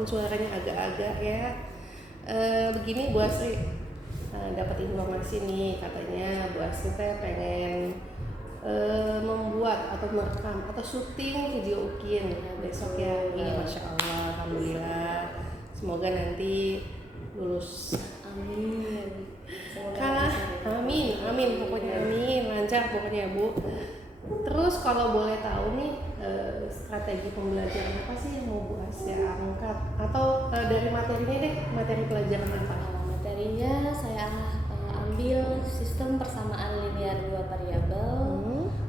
walaupun suaranya agak-agak ya. Begini Bu Asri, dapat informasi nih, katanya Bu Asri teh pengen membuat atau merekam atau syuting video UKIN besok ya. Masya Allah, alhamdulillah. Semoga nanti lulus. Amin. Amin, pokoknya amin, lancar pokoknya Bu. Terus kalau boleh tahu nih, strategi pembelajaran apa sih yang mau Bu Asya angkat? Atau dari materinya deh, materi pelajaran apa? Materinya saya ambil sistem persamaan linear dua variabel.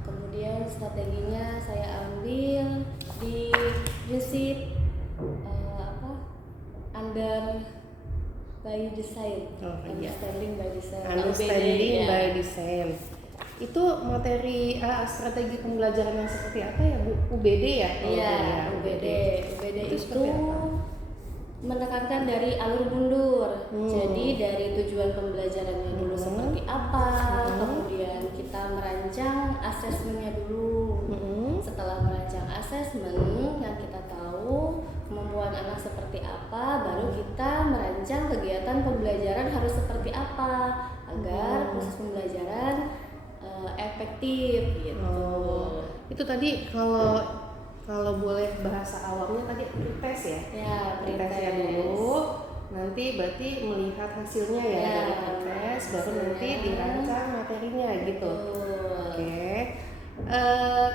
Kemudian strateginya saya ambil di prinsip under by design. Understanding by design. Understanding by design. Itu materi strategi pembelajaran yang seperti apa ya Bu? UBD ya? Iya, UBD. UBD itu menekankan dari alur mundur. Jadi dari tujuan pembelajarannya dulu seperti apa, kemudian kita merancang asesmennya dulu. Setelah merancang asesmen yang kita tahu kemampuan anak seperti apa, baru kita merancang kegiatan pembelajaran harus seperti apa agar proses pembelajaran efektif gitu. Itu tadi kalau boleh bahasa awamnya tadi pretest ya? Ya, pretestnya dulu. Nanti berarti melihat hasilnya ya dari pretest, baru nanti dirancang materinya gitu. Oke.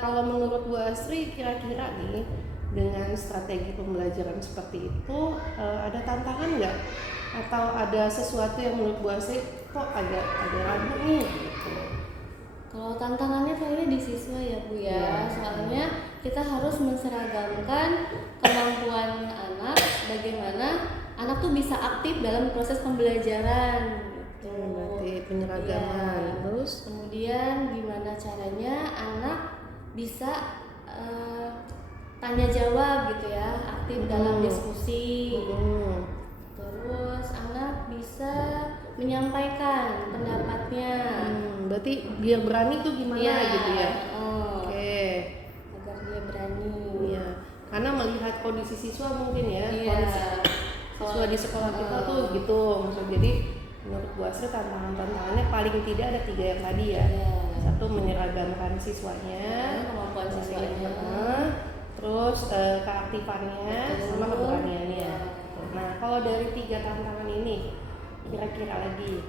Kalau menurut Bu Asri kira-kira nih dengan strategi pembelajaran seperti itu ada tantangan nggak? Atau ada sesuatu yang menurut Bu Asri kok agak ragu nih gitu? Kalau tantangannya kayaknya di siswa ya Bu ya, soalnya kita harus menseragamkan kemampuan anak, bagaimana anak tuh bisa aktif dalam proses pembelajaran gitu. Berarti penyeragaman. Terus kemudian gimana caranya anak bisa tanya jawab gitu ya, aktif dalam diskusi. Terus anak bisa menyampaikan pendapatnya. Berarti biar berani tuh gimana gitu ya? Oke. Agar dia berani. Iya. Karena melihat kondisi siswa mungkin ya. Kondisi siswa di sekolah kita tuh gitu. Maksudnya jadi menurut Bu Asri tantangannya paling tidak ada 3 yang tadi ya. Satu menyeragamkan siswanya, kemampuan siswanya. Terus keaktifannya sama keberaniannya. Nah kalau dari 3 tantangan ini kira-kira lagi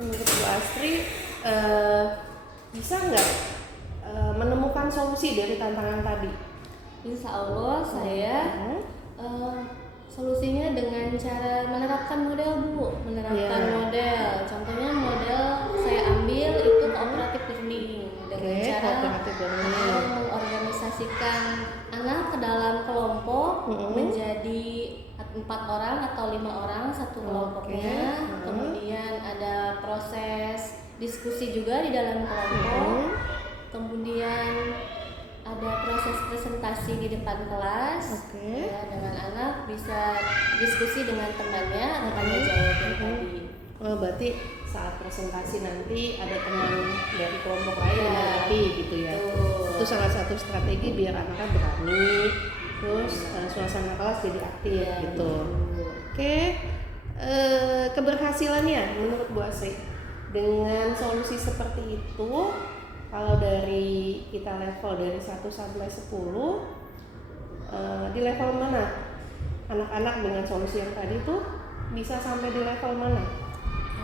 menurut Bu Asri bisa nggak menemukan solusi dari tantangan tadi? Insya Allah saya solusinya dengan cara menerapkan model Bu, model. Contohnya model saya ambil itu cooperative learning dengan cara mengorganisasikan anak ke dalam kelompok menjadi 4 orang atau 5 orang satu kelompoknya. Kemudian ada proses diskusi juga di dalam kelompok. Kemudian ada proses presentasi di depan kelas. Ya, dengan anak bisa diskusi dengan temannya atau tanya jawab yang tadi. Berarti saat presentasi nanti ada teman dari kelompok lain yang mengerti gitu ya. Itu salah satu strategi biar anaknya berani. Terus suasana kelas jadi aktif gitu. Oke. Keberhasilannya menurut Bu Asri dengan solusi seperti itu, kalau dari kita level dari 1 sampai 10, di level mana anak-anak dengan solusi yang tadi tuh bisa sampai di level mana?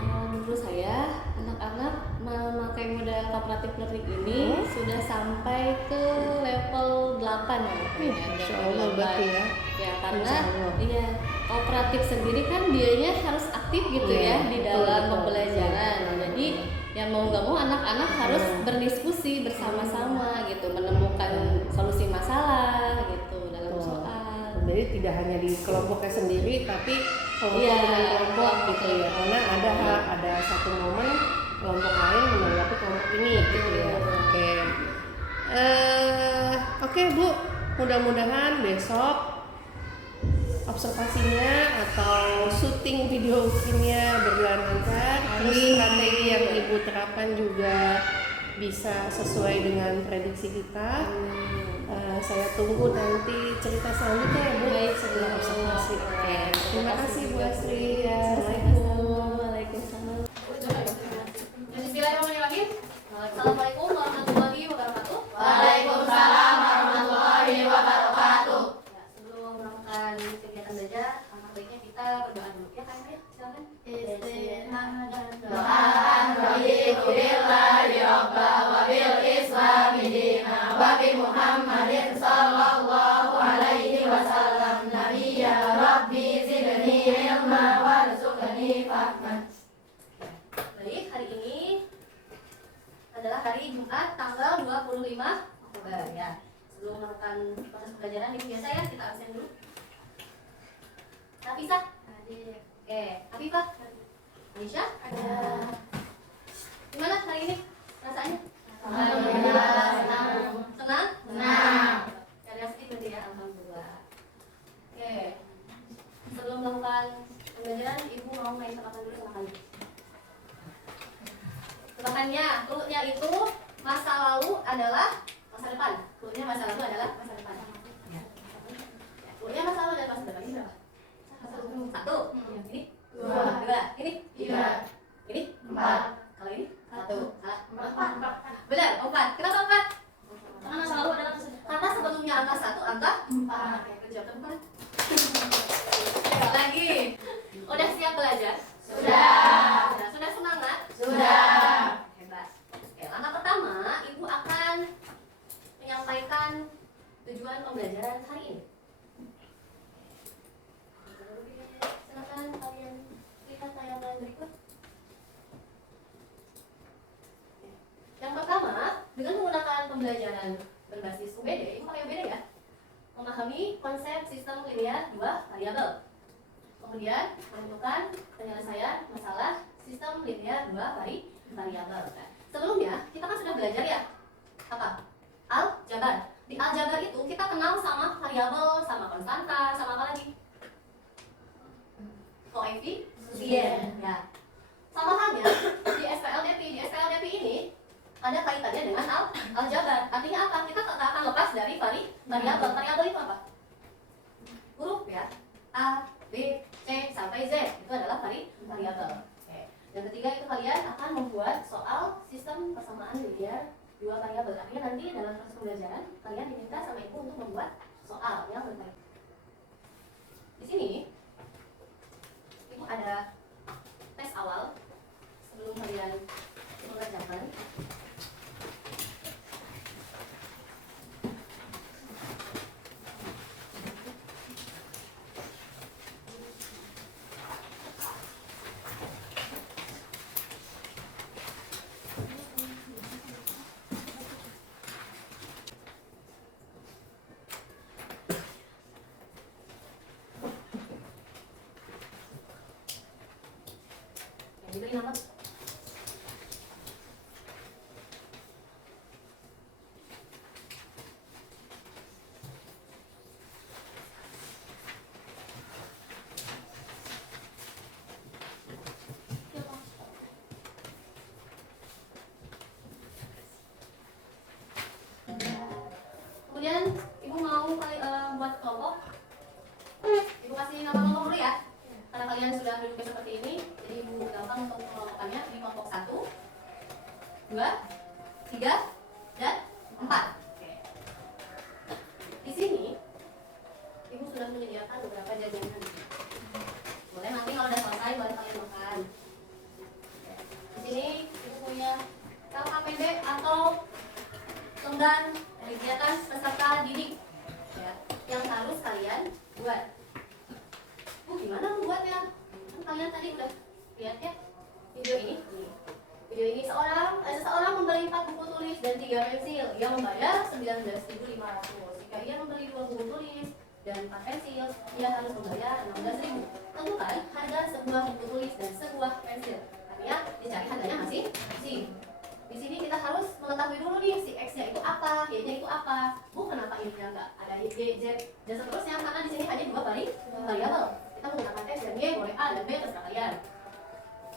Menurut saya anak-anak memakai model cooperative learning ini sudah sampai ke level 8 ya. Masya Allah berarti ya. Ya karena kooperatif sendiri kan dianya harus aktif gitu ya di dalam pembelajaran. Jadi ya mau nggak mau anak-anak harus berdiskusi bersama-sama gitu, menemukan solusi masalah gitu dalam soal. Jadi tidak hanya di kelompoknya sendiri tapi kelompok dengan kelompok gitu ya, karena ada satu momen kelompok lain menanggapi kelompok ini gitu ya. Oke Bu, mudah-mudahan besok observasinya atau syuting video UKIN-nya berjalan lancar. Terus strategi yang Ibu terapkan juga bisa sesuai dengan prediksi kita. Saya tunggu nanti cerita selanjutnya ya Bu. Baik, setelah observasi. Oke. Terima kasih Bu Asri. Ya, Assalamualaikum. Waalaikumsalam. Bismillahirrahmanirrahim. Assalamualaikum warahmatullahi wabarakatuh. Waalaikumsalam warahmatullahi wabarakatuh. Ya, sebelum melakukan kegiatan belajar, alangkah baiknya kita berdoa dulu. Ya kan, ya? Silakan. Doaan raditu billahi rabba wa bil islami dina wa bi Muhammadin sallallahu alaihi wasallam nabiyya rabbi zidni ilma warzuqni fahman. Baik, hari ini adalah hari Jumat tanggal 25 Oktober ya. Sebelum melakukan proses pembelajaran ini biasa ya, kita absen dulu. Hafizah? Hadir. Oke, Hafifah? Aisyah? Ada. Gimana hari ini rasanya? Alhamdulillah senang. Senang? Senang. Ada sedih berarti ya, alhamdulillah. Oke. Sebelum melakukan pembelajaran, Ibu mau main tebakan dulu sama kalian. Tebakannya, clue-nya itu masa lalu adalah masa depan. Clue-nya masa lalu adalah masa depan. Clue-nya masa lalu adalah masa depan. Ini berapa? Satu. Ini? Dua. Ini? Tiga. Ini? Empat. Kalau ini? Satu. Salah. Empat. Benar, 4. Kenapa 4? Karena masa lalu adalah masa depan. Karena sebelumnya angka 1, angka 4. Oke, kerja teman. Lagi. Udah siap belajar? Sudah. Sudah semangat? Sudah. Hebat. Oke, langkah pertama, Ibu akan menyampaikan tujuan pembelajaran hari ini. Silakan kalian lihat tayangan berikut. Yang pertama, dengan menggunakan pembelajaran berbasis UBD, Ibu pakai UBD ya? Memahami konsep sistem linear dua variabel. Kemudian menentukan penyelesaian masalah sistem linear dua variabel. Nah, sebelumnya kita kan sudah belajar ya apa? Aljabar. Di aljabar itu kita kenal sama variabel, sama konstanta, sama apa lagi? Koefisien. Ya. Sama halnya di SPLDP. Di SPLDP ini ada kaitannya dengan aljabar. Artinya apa? Kita tak akan lepas dari variabel. Variabel itu apa? Huruf ya. A, B, C sampai Z itu adalah variabel. Oke. Yang ketiga itu kalian akan membuat soal sistem persamaan linear dua variabel. Artinya nanti dalam proses pembelajaran kalian diminta sama ibu untuk membuat soal yang berkaitan. Di sini ibu ada tes awal sebelum kalian mengerjakan. Diberi nama. Kemudian ibu mau buat kelompok. Ibu kasih nama kelompok dulu ya. Karena kalian sudah duduknya seperti ini, jadi ibu gampang untuk mengelompokannya di kelompok 1, 2, 3, dan 4. Oke. Di sini ibu sudah menyediakan beberapa jajanan. Boleh nanti kalau udah selesai baru kalian makan. Di sini ibu punya KKPD atau lembar kegiatan peserta didik ya, yang harus kalian buat. Gimana membuatnya? Kan kalian tadi udah lihat ya video ini. Video ini seseorang membeli 4 buku tulis dan 3 pensil. Ia membayar 19.500. Jika ia membeli 2 buku tulis dan 4 pensil, ia harus membayar 16.000. Tentukan harga sebuah buku tulis dan sebuah pensil. Artinya dicari harganya masing-masing. Di sini kita harus mengetahui dulu nih si X-nya itu apa, Y-nya itu apa. Bu, kenapa Y-nya enggak ada Y, Z dan seterusnya? Karena di sini hanya 2 variabel. Kita menggunakan X dan Y, boleh A dan B terserah kalian.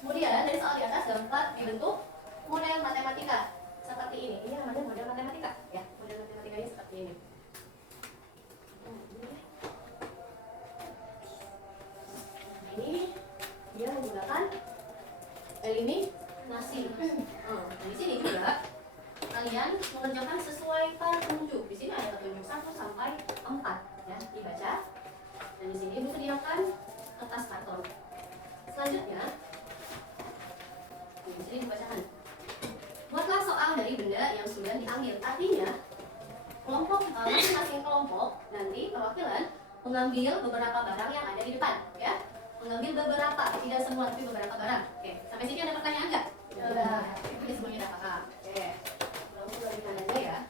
Kemudian dari soal di atas dapat dibentuk model matematika seperti ini. Ini namanya model matematika ya. Model matematikanya seperti ini. ini dia menggunakan eliminasi. Di sini juga kalian mengerjakan sesuai petunjuk. Di sini ada petunjuk 1 sampai 4 ya, dibaca. Dan di sini Ibu sediakan kertas karton. Selanjutnya di sini dibacakan. Buatlah soal dari benda yang sudah diambil. Artinya kelompok masing-masing kelompok nanti perwakilan mengambil beberapa barang yang ada di depan ya. Mengambil beberapa, tidak semua tapi beberapa barang. Oke, sampai sini ada pertanyaan enggak? Sudah. Ini semuanya udah paham. Oke. Lalu berikan aja ya.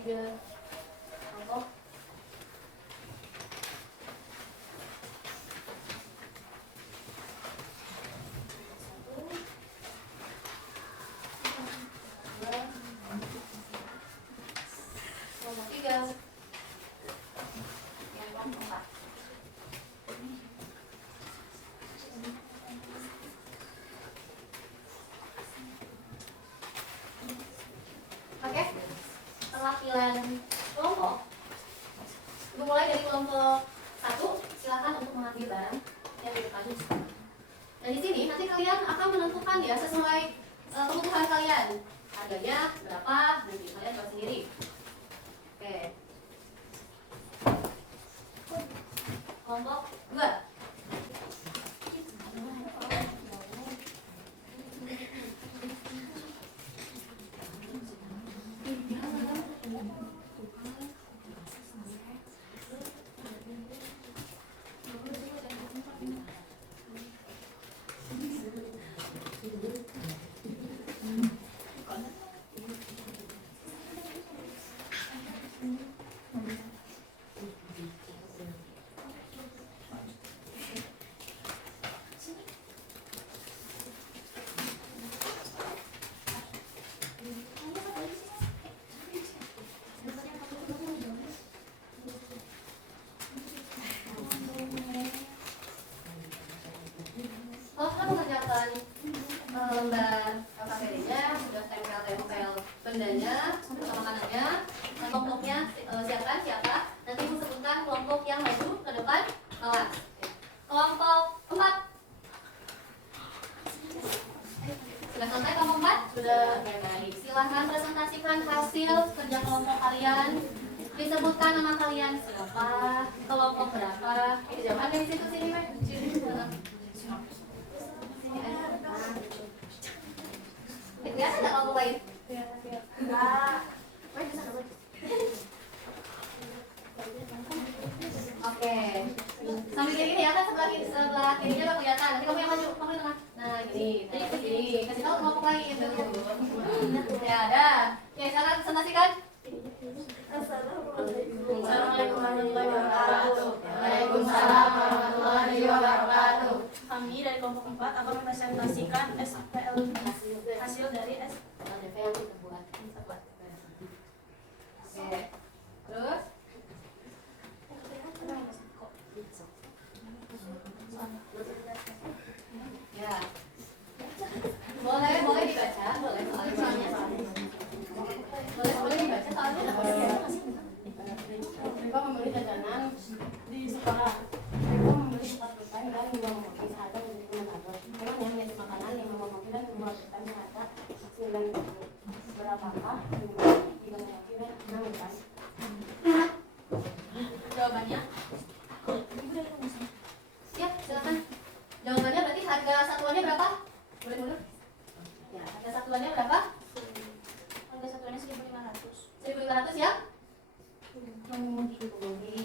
Tiga kelompok. Kelompok 3 kelompok 4. Oke, perwakilan kelompok. Dimulai dari kelompok 1, silakan untuk mengambil barang yang di depan. Dan di sini nanti kalian akan menentukan ya sesuai kebutuhan kalian. Harganya berapa, nanti kalian buat sendiri. Oke. Kelompok 2. Setelah mengerjakan lembar LKPD-nya, sudah tempel-tempel bendanya, sama makanannya, kelompoknya siapkan siapa? Nanti Ibu sebutkan kelompok yang maju ke depan kelas. Kelompok 4. Sudah selesai kelompok 4? Sudah. Oke, baik. Silahkan presentasikan hasil kerja kelompok kalian. Disebutkan nama kalian siapa, kelompok berapa. Jangan dari situ sini, Mek. Kelihatan nggak kelompok lain? Oke. Sambil gini ya kan sebelah kirinya nggak kelihatan. Nanti kamu yang maju, kamu yang tengah. Nah gini, gini. Kasih tahu kelompok lain dulu. Ya ada. Oke, sekarang presentasikan. Assalamualaikum warahmatullahi wabarakatuh. Waalaikumsalam warahmatullahi wabarakatuh. Kami dari kelompok 4 akan mempresentasikan SPL hasil dari LDP yang kita buat. Oke. Terus? Ya. Boleh dibaca, boleh soalnya. Boleh dibaca soalnya. Mereka membeli jajanan di sekolah. Mereka membeli 4 pulpen dan 2 mobil seharga Rp75. Memang yang menjadi makanan 5 mobil dan 2 pulpen seharga Rp9. Berapakah jika mobil dan 6 pulpen? Jawabannya? Siap, silakan. Jawabannya berarti harga satuannya berapa? Boleh dulu? Ya, harga satuannya berapa? harga satuannya 1.500. 1.500 ya?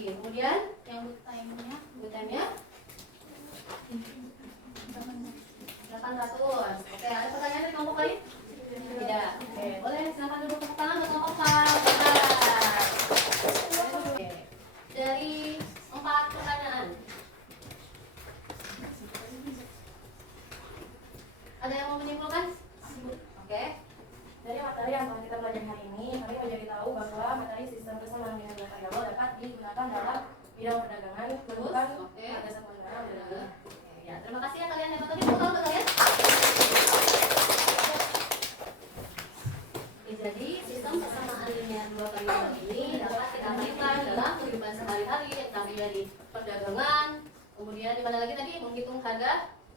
Kemudian Yang time-nya butannya 800. Oke, ada pertanyaan dari kelompok lain? Tidak. Oke, boleh silakan duduk tepuk tangan untuk kelompok 4. Oke. Dari 4 pertanyaan. Ada yang mau menyimpulkan? Oke. Dari materi yang telah kita pelajari hari ini, kami menjadi tahu bahwa materi sistem kesamaan dengan data Yellow dapat digunakan dalam bidang perdagangan, menentukan Oke. harga satuan barang dan lain-lain. Ya, terima kasih ya kalian yang tadi tepuk tangan untuk kalian.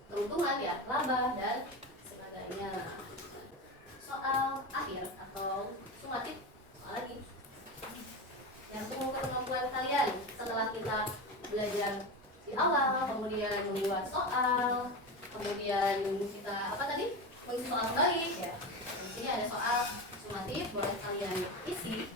keuntungan ya, laba dan sebagainya. Soal akhir atau sumatif, soal lagi yang mengukur kemampuan kalian setelah kita belajar di awal, kemudian membuat soal, kemudian kita apa tadi, mengisi soal kembali ya. Di sini ada soal sumatif, boleh kalian isi.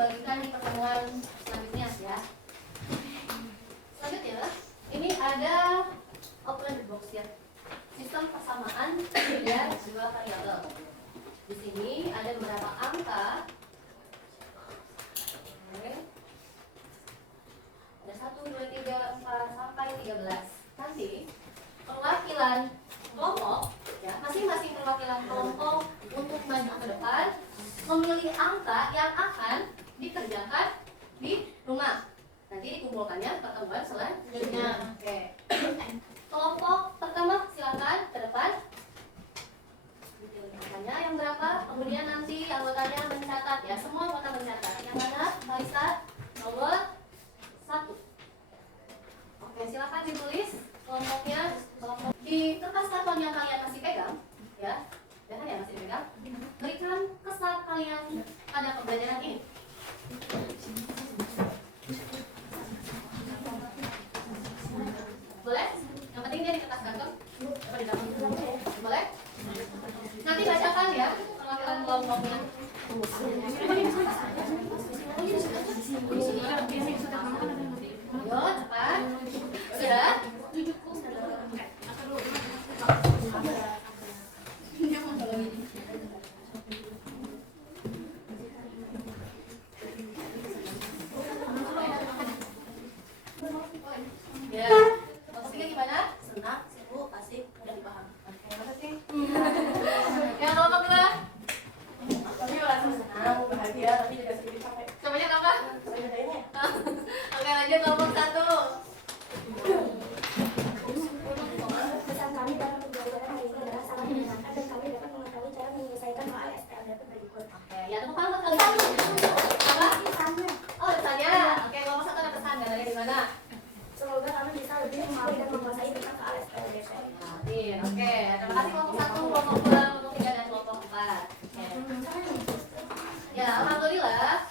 Bagikan di pertemuan selanjutnya ya. Selanjutnya, ini ada open box ya. Sistem persamaan dan dua variabel. Di sini ada beberapa angka. Oke. Ada 1, 2, 3, 4 sampai 13. Nanti perwakilan kelompok ya, masing-masing perwakilan kelompok untuk maju ke depan memilih angka yang akan dikerjakan di rumah. Nanti dikumpulkannya pertemuan selanjutnya. Oke. Kelompok pertama silakan ke depan. Angkanya yang berapa? Kemudian nanti anggotanya mencatat ya. Semua anggota mencatat. Yang mana? Marisa nomor 1. Oke, silakan ditulis kelompoknya. Di kertas karton yang kalian masih pegang, ya. Jangan ya masih pegang. Berikan kesan kalian pada pembelajaran ini. Boleh? Yang penting dia di kertas karton. Apa di dalam? Boleh? Nanti bacakan ya perwakilan kelompoknya. Ayo cepat. Sudah? Ya, maksudnya gimana? Senang, sibuk, asik, mudah dipahami. Oke, makasih. Yang kelompok dua, Tapi langsung senang, bahagia, tapi juga sedikit capek. coba apa? Saya bedainnya. Oke, lanjut kelompok 1. Pesan kami dalam pembelajaran hari ini adalah sangat menyenangkan dan kami dapat mengetahui cara menyelesaikan soal SPL dapat berikut. Oke, ya tepuk tangan buat kalian. Apa? Oh, pesannya. Oke, kelompok 1 ada pesan dari di mana? Semoga kami bisa lebih memahami dan menguasai tentang soal SPLDP. Oke, terima kasih kelompok 1, kelompok 2, kelompok 3, dan kelompok 4. Ya, alhamdulillah.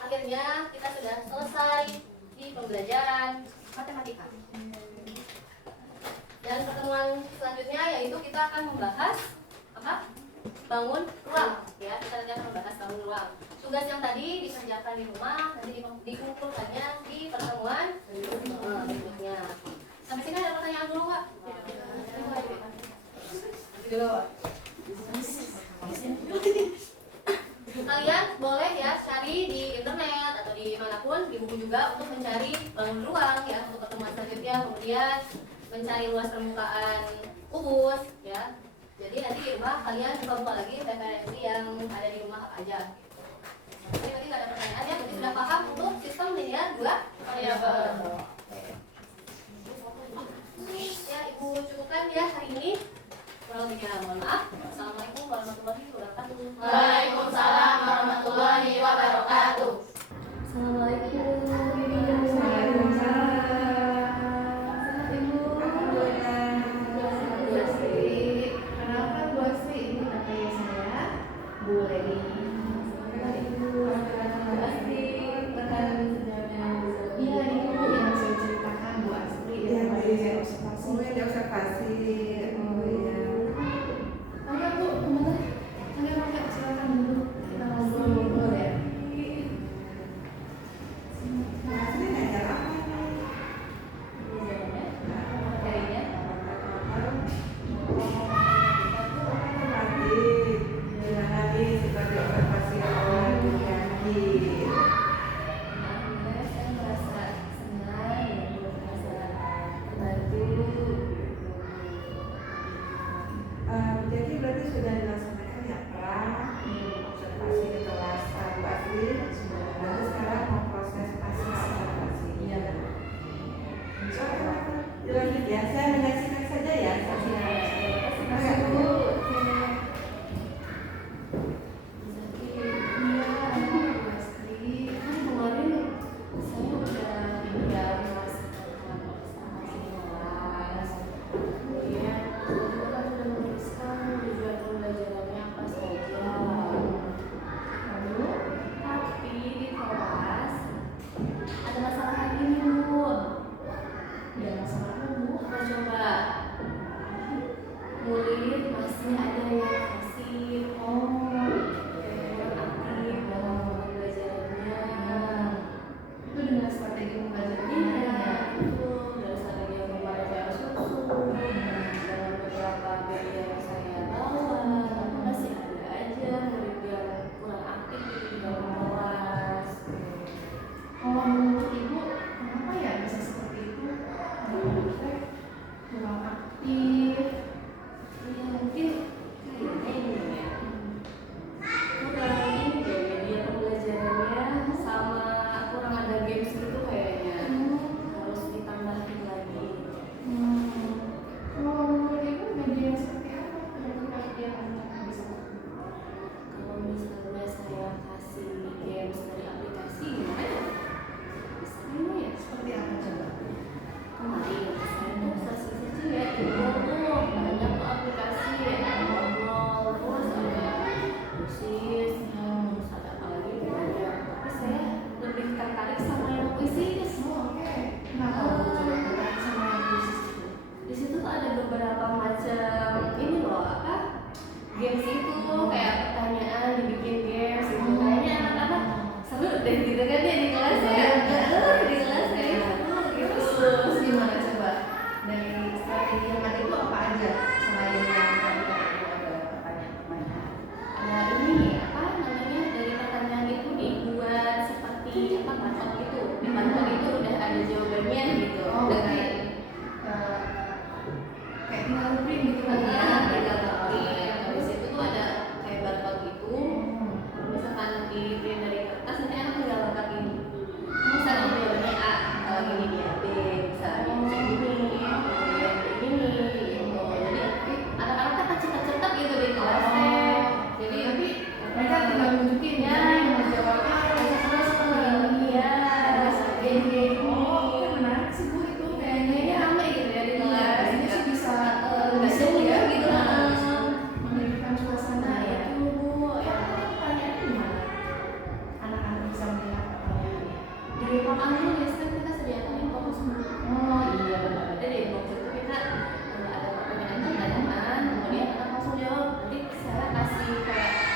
Akhirnya kita sudah selesai di pembelajaran matematika. Dan pertemuan selanjutnya yaitu kita akan membahas apa? Bangun ruang. Ya, kita nanti akan membahas bangun ruang. Tugas yang tadi dikerjakan di rumah, nanti dikumpulkannya di pertemuan berikutnya. Sampai sini ada pertanyaan dulu, Pak? Dulu. Kalian boleh ya cari di internet atau di manapun, di buku juga untuk mencari bangun ruang ya untuk pertemuan selanjutnya, kemudian mencari luas permukaan kubus ya. Jadi nanti di rumah kalian buka-buka lagi referensi yang ada di rumah apa aja. Jadi berarti nggak ada pertanyaan ya, berarti sudah paham untuk sistem linear dua variabel. Ya, Ibu cukupkan ya hari ini. Kurang lebihnya mohon maaf. Assalamualaikum warahmatullahi wabarakatuh. Waalaikumsalam warahmatullahi wabarakatuh. Assalamualaikum. Observasi. Oh iya. Bu, kemana?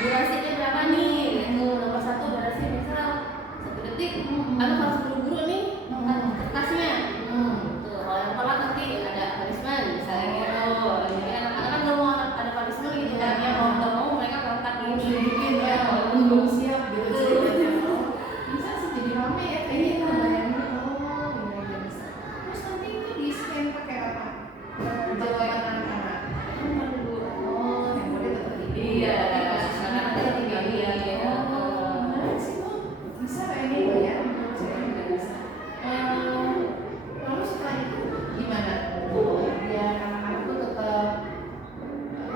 durasinya berapa nih gitu. Nomor 1 durasi misal 1 detik, kamu harus buru-buru nih kertasnya tuh. Kalau yang telat nanti ada punishment misalnya gitu. Jadi anak-anak kan nggak mau ada punishment gitu kan, ya mau nggak mau mereka berangkat ini bikin ya belum siap gitu ceritanya. Bisa sih jadi rame ya kayaknya bayangin. Oh iya bisa. Terus nanti itu di scan pakai apa? Jawaban anak-anak. Oh, handphone tetap di. Iya, anak-anak kan tinggal dia ya. Menarik sih Bu. Bisa kayak gitu ya. Saya nggak bisa. Lalu setelah itu gimana? Ya anak-anak tuh tetap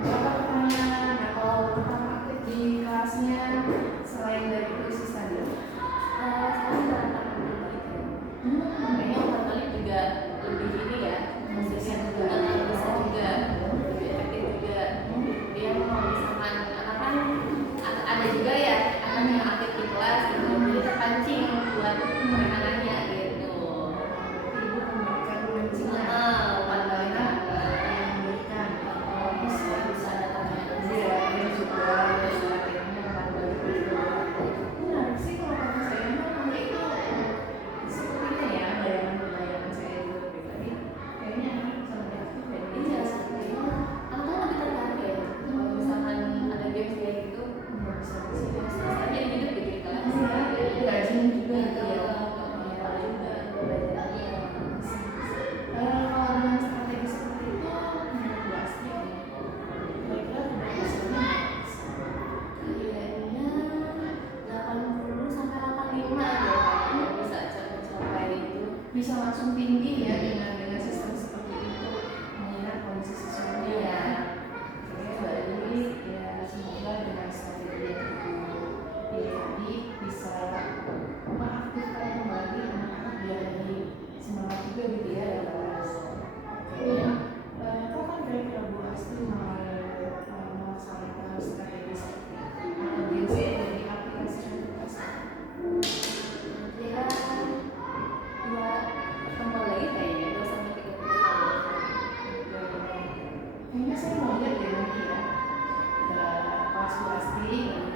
jawab pertanyaan atau tetap aktif di kelasnya selain dari krisis tadi. Sekarang berangkat kayaknya orang balik juga lebih ini ya, maksudnya juga bisa juga lebih efektif juga. Dia mau misalkan anak kan ada juga ya anak yang aktif di kelas gitu, jadi terpancing buat mereka nanya gitu. Ibu memberikan kuncinya Pandangnya yang memberikan bisa datangnya. dia juga latihannya menarik sih kalau kata saya memang itu sepertinya ya bayangan saya juga pribadi kayaknya anak sangat aktif dan Iya, sepertinya anak-anak lebih tertarik ya. Kalau misalkan ada games kayak gitu, bisa jadi hidup gitu di kelas. rajin juga gitu ya. Kalau dengan strategi seperti itu menurut Bu Astri kira-kira udah hasilnya Kayaknya 80 sampai 85 deh kayaknya bisa capai itu. bisa langsung tinggi ya dengan sistem seperti itu mengingat kondisi siswanya ya. Oke, jadi ya semoga dengan strategi yang tadi bisa mengaktifkan kembali anak-anak biar lebih semangat juga gitu ya dalam kelas. Oke, kapan kira-kira Bu Astri melaksanakan strategi seperti itu atau biasanya diaplikasikan ke kelas? Ya, 2 pertemuan lagi kayaknya 2 sampai 3 pertemuan. Kayaknya saya mau lihat ya nanti ya kelas Bu Astri